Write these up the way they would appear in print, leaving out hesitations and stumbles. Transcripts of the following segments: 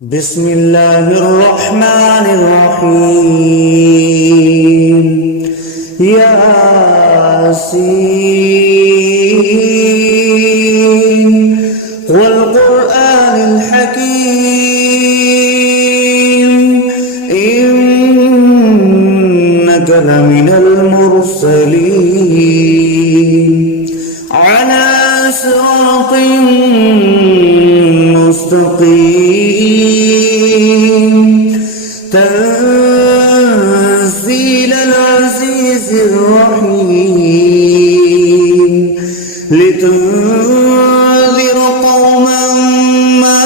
بسم الله الرحمن الرحيم ياسين والقرآن الحكيم إنك لمن المرسلين على صراط مستقيم تنزيل العزيز الرحيم لتنذر قوما ما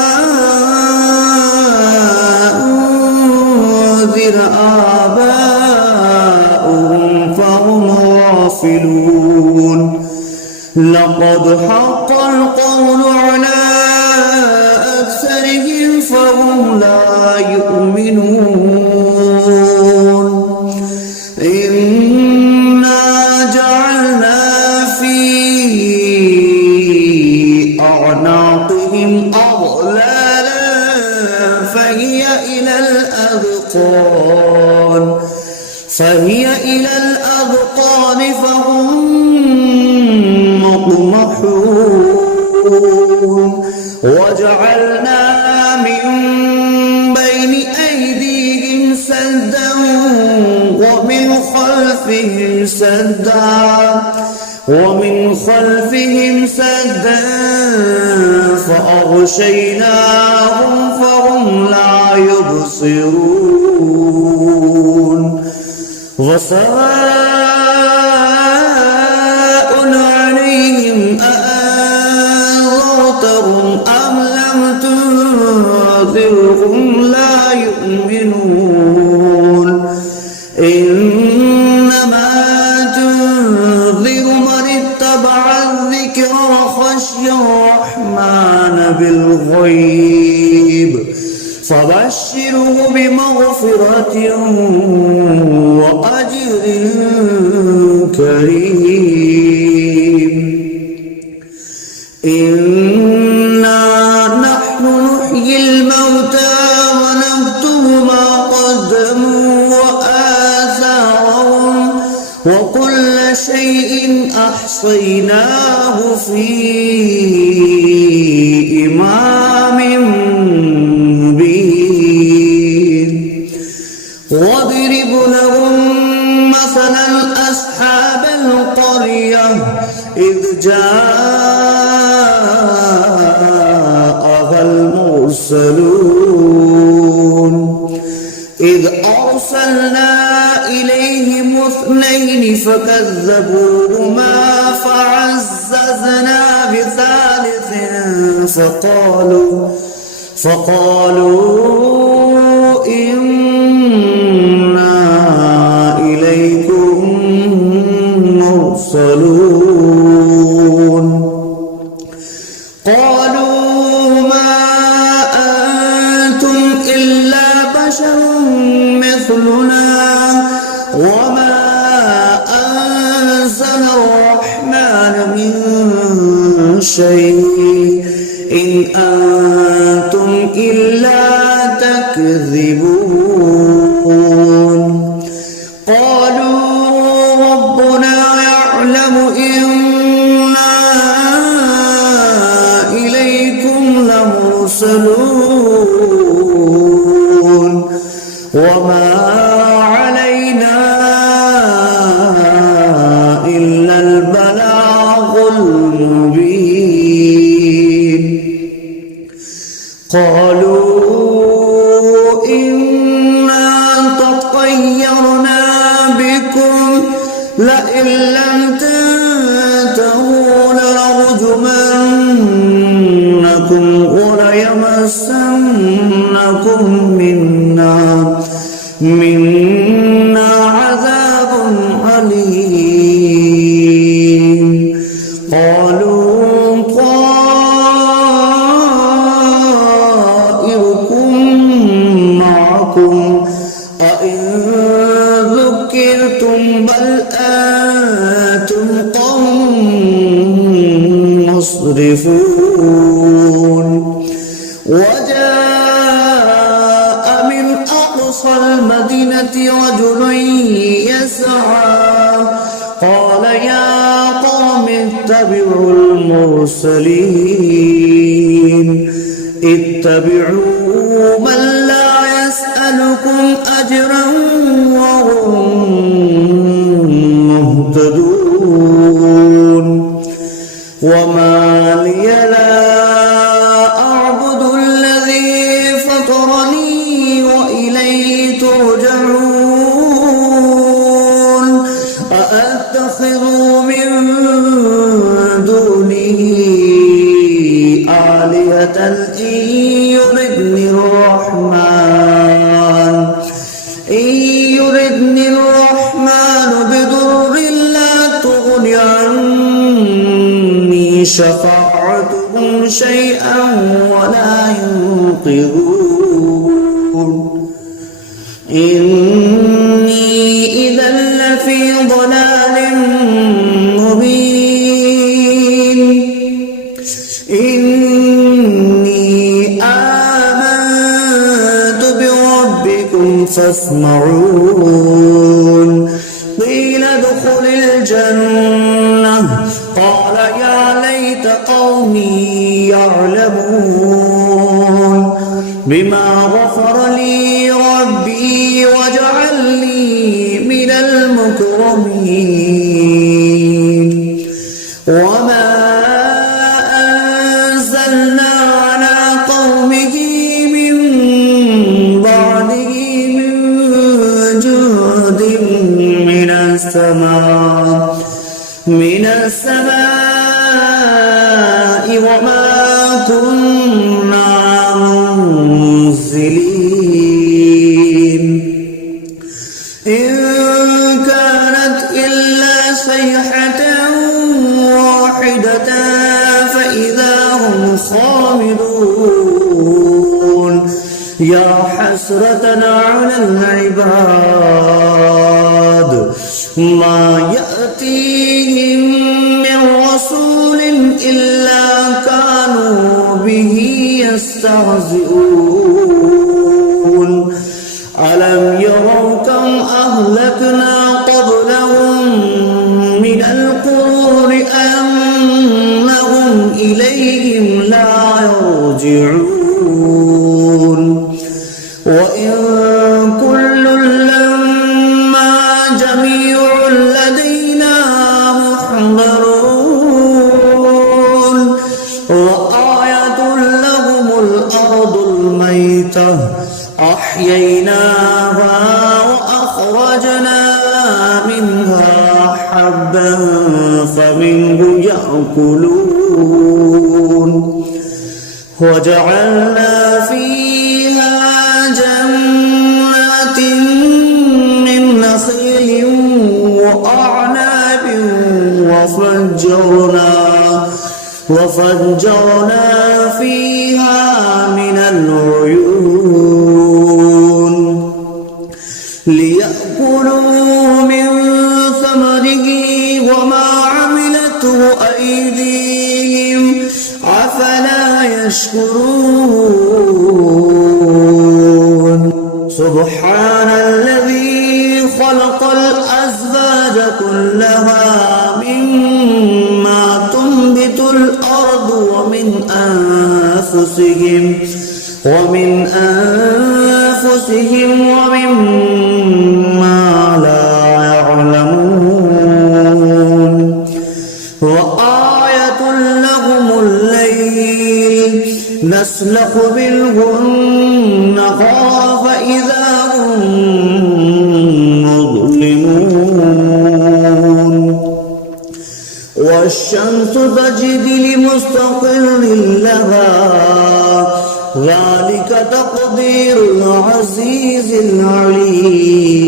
أنذر آباؤهم فهم غافلون لقد حق القول على أكثرهم فهم لا يؤمنون إنا جعلنا في أعناقهم أغلالا فهي إلى الأذقان فهم مقمحون وجعلنا من بين أيديهم سدا ومن خلفهم سدا فأغشيناهم فهم لا يبصرون وسواء عليهم أأنذرتهم أم لم تنذرهم لا يؤمنون إنما تنذر من اتبع الذكر وخشي الرحمن بالغيب فبشره بمغفرة وأجر كريم إنا نحن نحيي الموتى ونكتب ما قدموا وآثارهم وكل شيء أحصيناه في إمام مبين واضرب لهم مثلا أصحاب القرية إذ جاءها المرسلون إذ أرسلنا إليهم اثنين فكذبوهما فعززنا بثالث فقالوا إنا إليكم مرسلون قالوا ما أنتم إلا بشر مثلنا وما أنزل الرحمن من شيء إن أنتم إلا تكذبون قالوا ربنا يعلم إنا إليكم لمرسلون وما علينا إلا البلاغ المبين قالوا إنا تطيرنا بكم لئن لم تنتهوا لنرجمنكم وليمسنكم منا عذاب أليم قالوا طائركم معكم أئن ذكرتم بل أنتم قوم مسرفون وجاء أقصى المدينة رجل يسعى قال يا قوم اتبعوا المرسلين اتبعوا من لا يسألكم أجرا وهم مهتدون وما لي لا أعبد الذي فطرني وإليه ترجعون أأتخذ من دونه آلهة إن يردني الرحمن بضر لا تغن عني شفاعتهم شيئا ولا ينقذون إني إذا لفي ضلال مبين إني آمنت بربكم فاسمعون قيل ادخل الجنة قال يا ليت قومي يعلمون بما غفر لي ربي وجعلني من المكرمين وما أنزلنا على قومه من بعده من جند من السماء وما كنا منزلين إن كانت إلا صيحة واحدة فإذا هم خامدون يا حسرة على العباد ما يأتيهم من رسول إلا كانوا به يستهزئون ألم يروا كم أهلكنا قبلهم من القرون أنهم إليهم لا يرجعون وإن كل لما جميع لدينا محضرون وآية لهم الأرض الميتة أحييناها وأخرجنا منها حبا فمنه يأكلون وجعلنا فيها جنات من نخيل وأعناب وفجرنا فيها من العيون ليأكلوا من ثمره وما عملته أيديهم أفلا يشكرون سبحان الذي خلق الأزواج كلها مما تنبت الأرض ومن أنفسهم ومما لا يعلمون وآية لهم الليل نسلخ منه النهار فإذا هم مظلمون والشمس تجري لمستقر لها ذلك تقدير العزيز العليم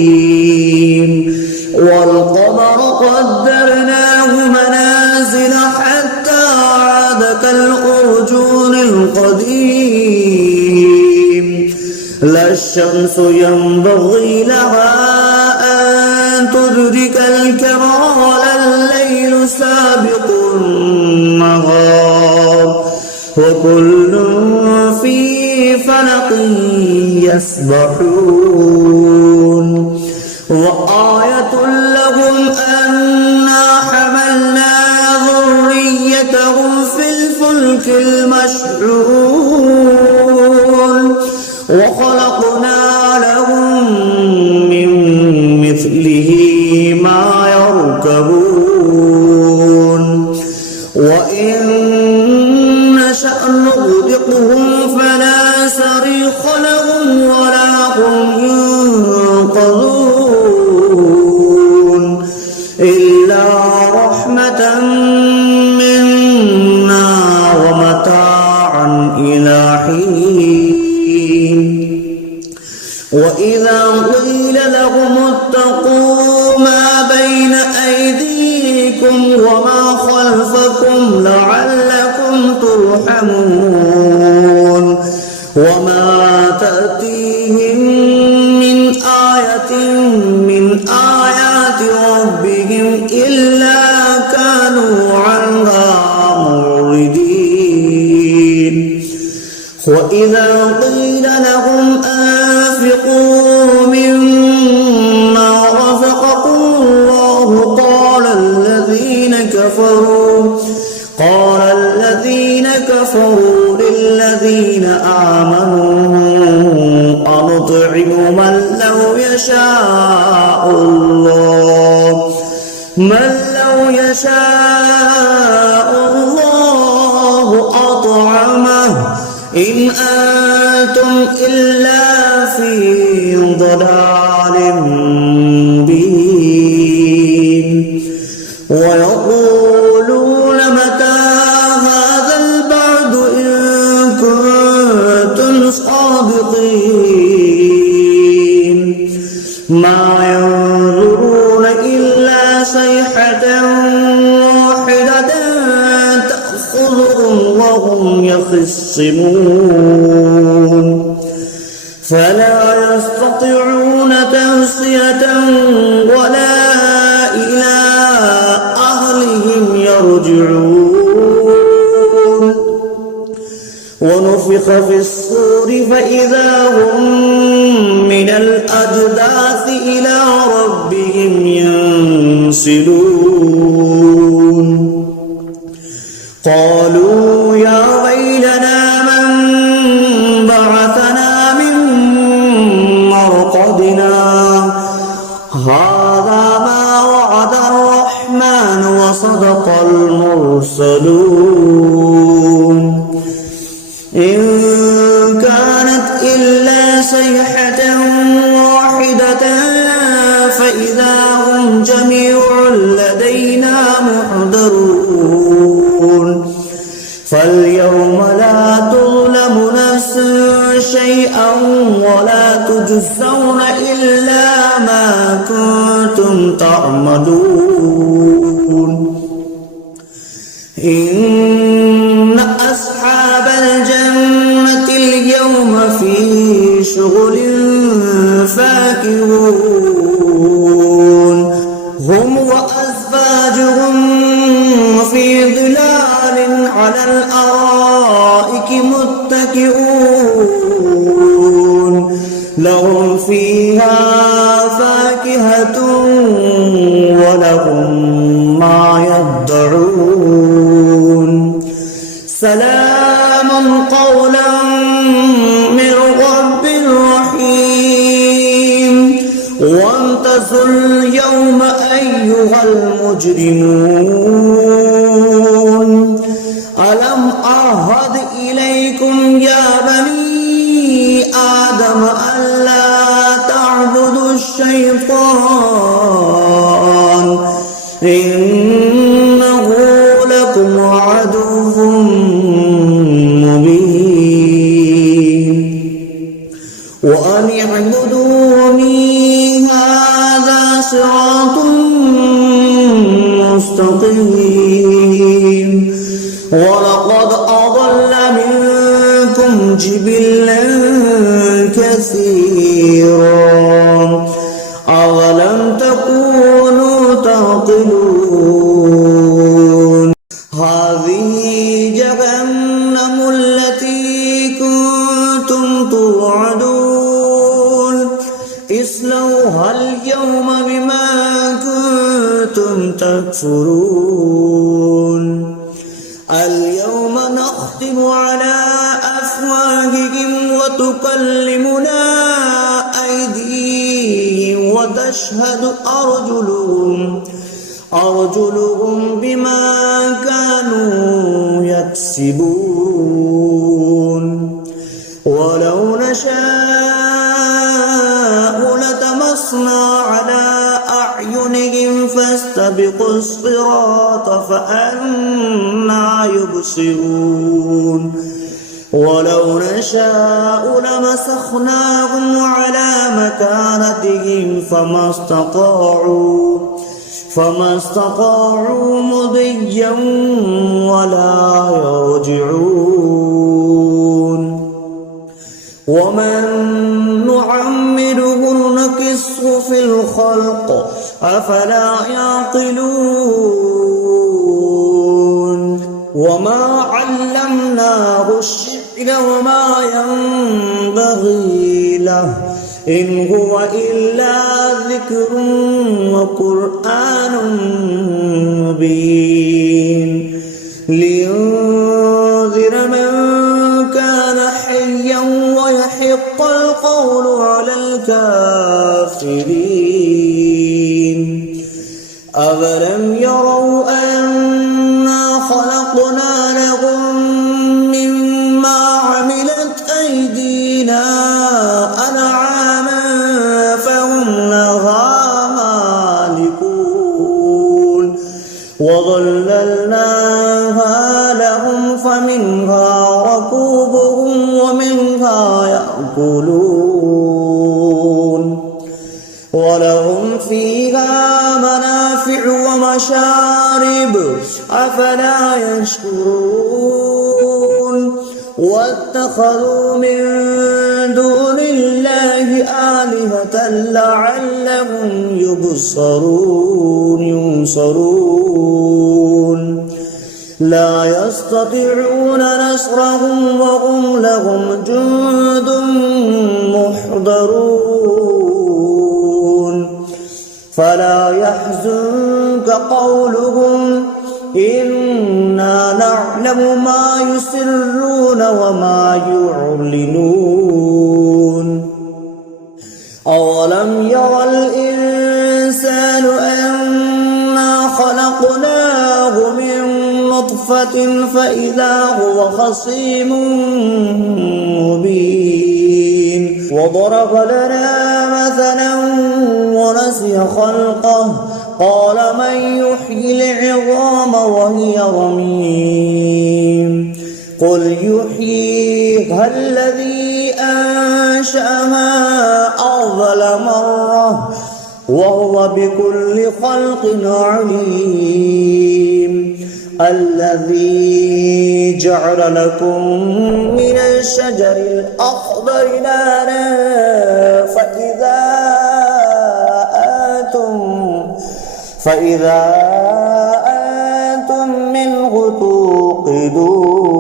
والقمر قدرناه منازل حتى عاد كالأرجون القديم لا الشمس ينبغي لها أن تدرك الكمال الليل سابق النهار وكل في فلق يسبحون وخلقنا لهم من مثله ما يركبون وإن نشأ نغرقهم فلا صريخ لهم ولا هم ينقذون إلا رحمة منا ومتاعا إلى حين وإذا قيل لهم اتقوا ما بين أيديكم وما خلفكم لعلكم ترحمون وما تأتيهم من آية من آيات ربهم إلا كانوا عنها معرضين وإذا قيل لهم أنفقوا مما رزقكم الله قال الذين كفروا للذين آمنوا أنطعم من لو يشاء الله أطعمه إن أنتم إلا في ضلال مبين ويقولون متى هذا البعد إن كنتم صادقين ما ينظرون إلا صيحة واحدة تأخذهم وهم يخصمون فلا يستطيعون توصية ولا إلى أهلهم يرجعون ونفخ في الصور فإذا هم من الأجداث إلى ربهم ينسلون قالوا يا ويلنا من بعثنا من مرقدنا هذا ما وعد الرحمن وصدق المرسلون إن كانت إلا صيحة واحدة فإذا هم جميع لدينا محضرون فاليوم لا تظلم نفس شيئا ولا تجزون إلا ما كنتم تعملون إن أصحاب الجنة اليوم في شغل فاكهون هم وأزواجهم في ظلال على الأرائك متكئون لهم فيها فاكهة ولهم ما يدعون سلام قولا من رب رحيم وامتازوا اليوم أيها المجرمون ألم أعهد إليكم يا بني آدم ألا تعبدوا الشيطان إنه لكم عدو مبين وأن اعبدوني هذا صراط مستقيم ولقد أضل منكم جبلا كثيرا أولم تكونوا تعقلون هذه جهنم التي كنتم توعدون اصلوها اليوم بما كنتم تكفرون اليوم نختم على أفواههم تكلمنا أيديهم وتشهد أرجلهم بما كانوا يكسبون ولو نشاء لطمسنا على أعينهم فاستبقوا الصراط فأنى يبصرون ولو نشاء لمسخناهم على مكانتهم فما استطاعوا مضيا ولا يرجعون ومن نعمره نكسه في الخلق أفلا يعقلون وما علمناه الشعر وما ينبغي له إن هو إلا ذكر وقرآن مبين لينذر من كان حيا ويحق القول على الكافرين أولم يروا أنا خلقنا لهم مما عملت أيدينا أنعاما فهم لها مالكون وظللناها لهم فمنها ركوبهم ومنها يأكلون ولهم فيها منافع ومشارب أفلا يشكرون واتخذوا من دون الله آلهة لعلهم ينصرون لا يستطيعون نصرهم وهم لهم جند محضرون فلا يحزنك قولهم إنا نعلم ما يسرون وما يعلنون أولم يرى الإنسان أنا خلقناه من نطفة فإذا هو خصيم مبين وضرب لنا مثلا ونسي خلقه قال من يحيي العظام وهي رميم قل يحييها الذي أنشأها أول مرة وهو بكل خلق عليم الذي جعل لكم من الشجر الأخضر نارا فإذا أنتم منه توقدون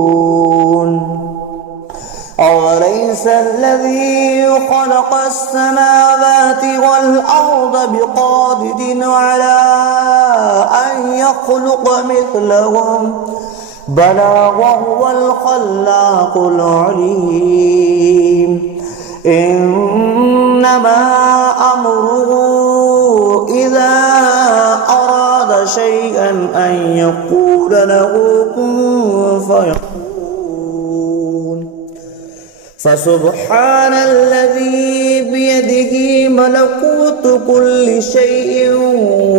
أوليس الذي خلق السماوات والأرض بقادر على أن يخلق مثلهم بلى وهو الخلاق العليم إنما أمره إذا أراد شيئا أن يقول له كن فيكون فسبحان الذي بيده ملكوت كل شيء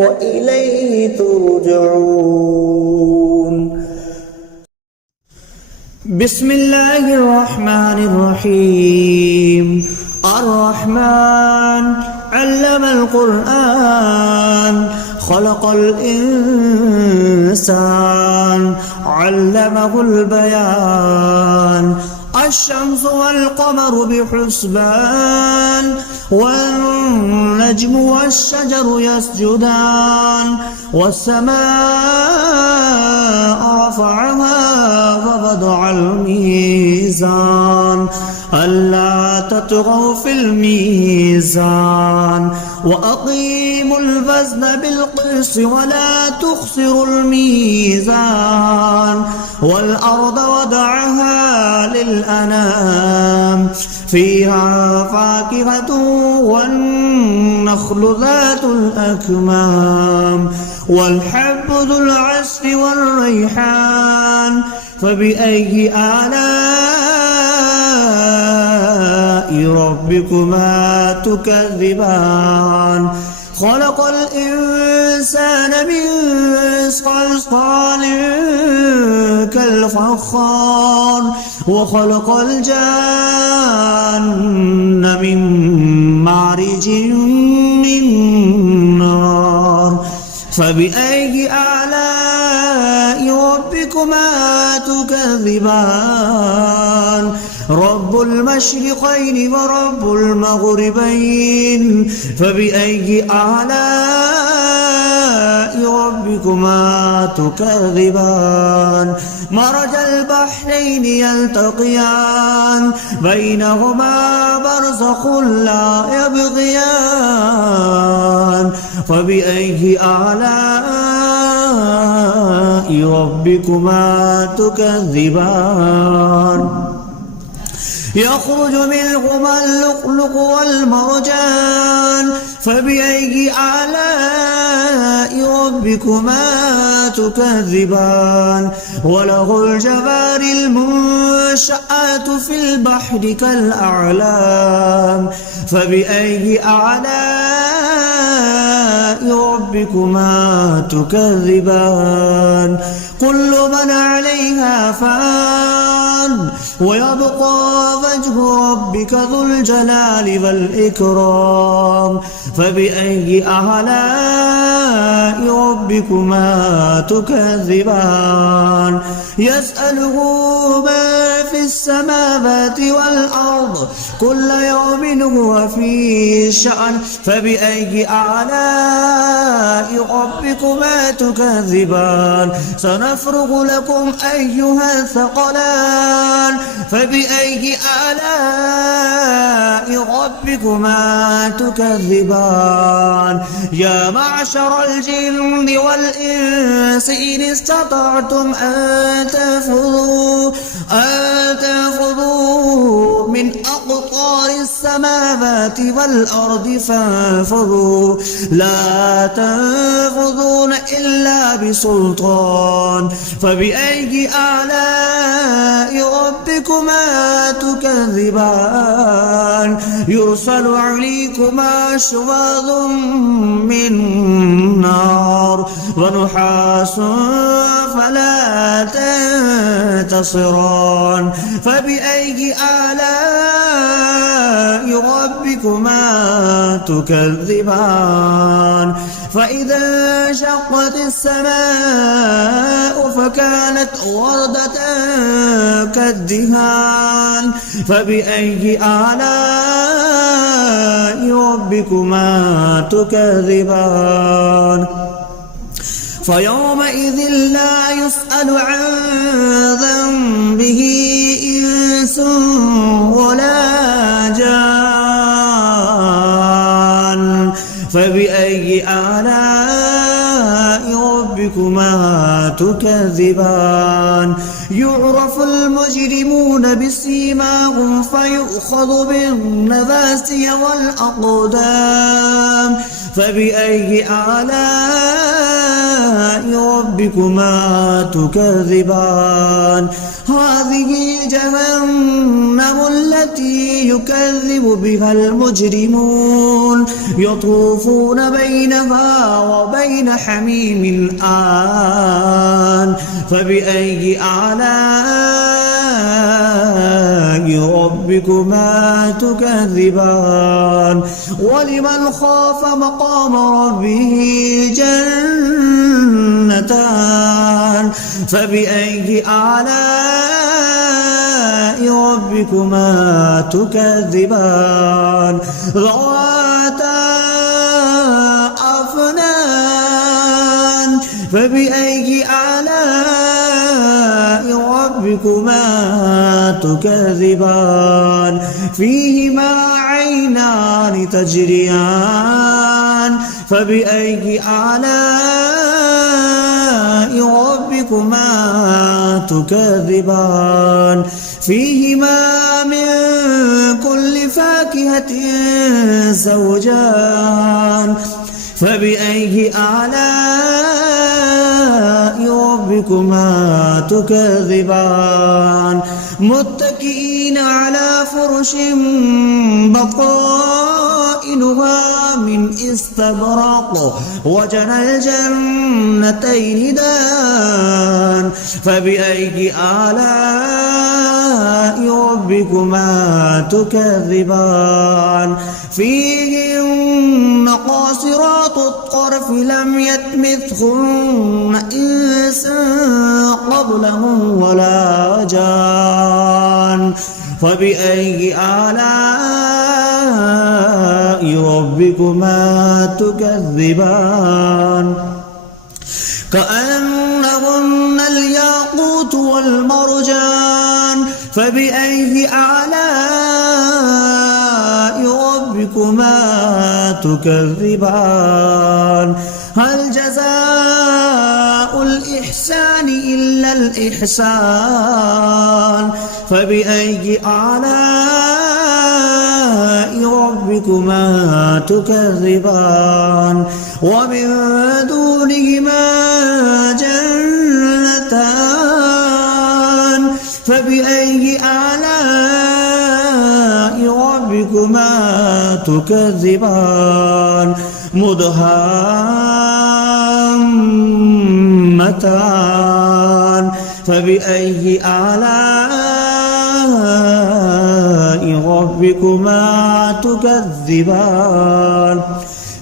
وإليه ترجعون بسم الله الرحمن الرحيم الرحمن علم القرآن خلق الإنسان علمه البيان الشمس والقمر بحسبان والنجم والشجر يسجدان والسماء رفعها ووضع الميزان ألا تطغوا في الميزان وأقيموا الوزن بالقسط ولا تخسروا الميزان والأرض وضعها للأنام فيها فاكهة والنخل ذات الأكمام والحب ذو العصف والريحان فبأي آلاء ربكما تكذبان خلق الإنسان من صلصال كالفخار وخلق الجان من مارج من نار فبأي آلاء ربكما تكذبان رب المشرقين ورب المغربين فبأي آلاء ربكما تكذبان مرج البحرين يلتقيان بينهما برزخ لا يبغيان فبأي آلاء ربكما تكذبان يخرج منهما اللؤلؤ والمرجان فبأي آلاء ربكما تكذبان وله الجوار المنشآت في البحر كالأعلام فبأي آلاء ربكما تكذبان كل من عليها فان ويبقى وجه ربك ذو الجلال والإكرام فبأي آلاء ربكما تكذبان يسأله ما في السماوات والأرض كل يوم هو في شأن فبأي آلاء ربكما تكذبان سنفرغ لكم أيها الثقلان فبأي آلاء ربكما تكذبان يا معشر الجن والإنس إن استطعتم أن تنفذوا من أقطار السماوات والأرض فانفذوا لا تنفذون إلا بسلطان فبأي آلاء ربكما تكذبان يرسل عليكما شواظ من نار ونحاس فلا تنتصران فبأي آلاء ربكما تكذبان فإذا انشقت السماء فكانت وردة كالدهان فبأي آلاء ربكما تكذبان فيومئذ لا يسأل عن ذنبه إنس ولا جان فبأي آلاء ربكما تكذبان يعرف المجرمون بسيماهم فيؤخذ بالنواسي والأقدام فبأي آلاء ربكما تكذبان هذه جهنم التي يكذب بها المجرمون يطوفون بينها وبين حميم آن فبأي آلاء ربكما تكذبان ولمن خاف مقام ربه جنتان فبأي آلاء ربكما تكذبان ذواتا أفنان فبأي آلاء ربكما تكذبان فيهما عينان تجريان فبأي آلاء ربكما تكذبان فيهما من كل جنة زوجان فبأي آلاء ربكما تكذبان متكئين على فرش بطائنها من استبرق وجنى الجنتين دان فبأي آلاء ربكما تكذبان فيهن قاصرات الطرف لم يطمثهن إنس قبلهم ولا جان فبأي آلاء ربكما تكذبان كأنهن الياقوت والمرجان فبأي آلاء ربكما تكذبان هل جزاء الإحسان إلا الإحسان فبأي آلاء ربكما تكذبان ومن دونهما جنتان فبأي آلاء ربكما تكذبان مدهامتان فبأي آلاء ربكما تكذبان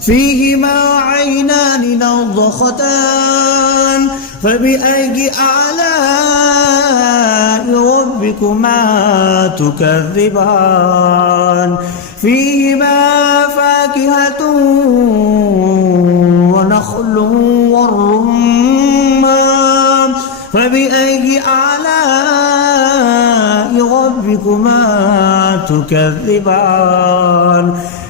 فيهما عينان نضختان فبأي آلاء ربكما تكذبان فيهما فاكهة ونخل والرمان فبأي آلاء ربكما تكذبان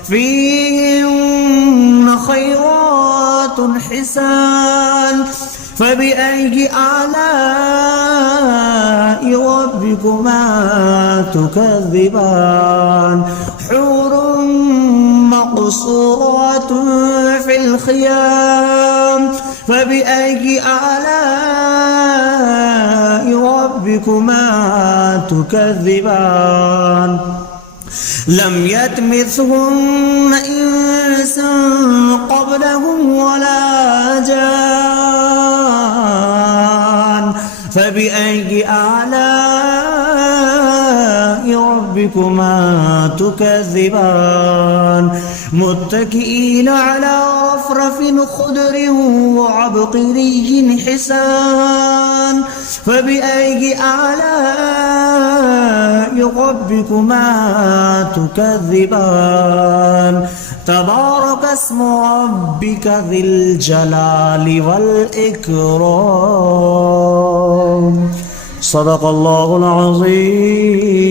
فيهن خيرات حسان فبأي آلاء ربكما تكذبان حور مقصورات في الخيام فبأي آلاء ربكما تكذبان لم يطمثهن إنس قبلهم ولا جان فبأي آلاء ربكما تكذبان متكئين على رفرف خضر وعبقري حسان فبأي آلاء ربكما تكذبان تبارك اسم ربك ذي الجلال والإكرام صدق الله العظيم.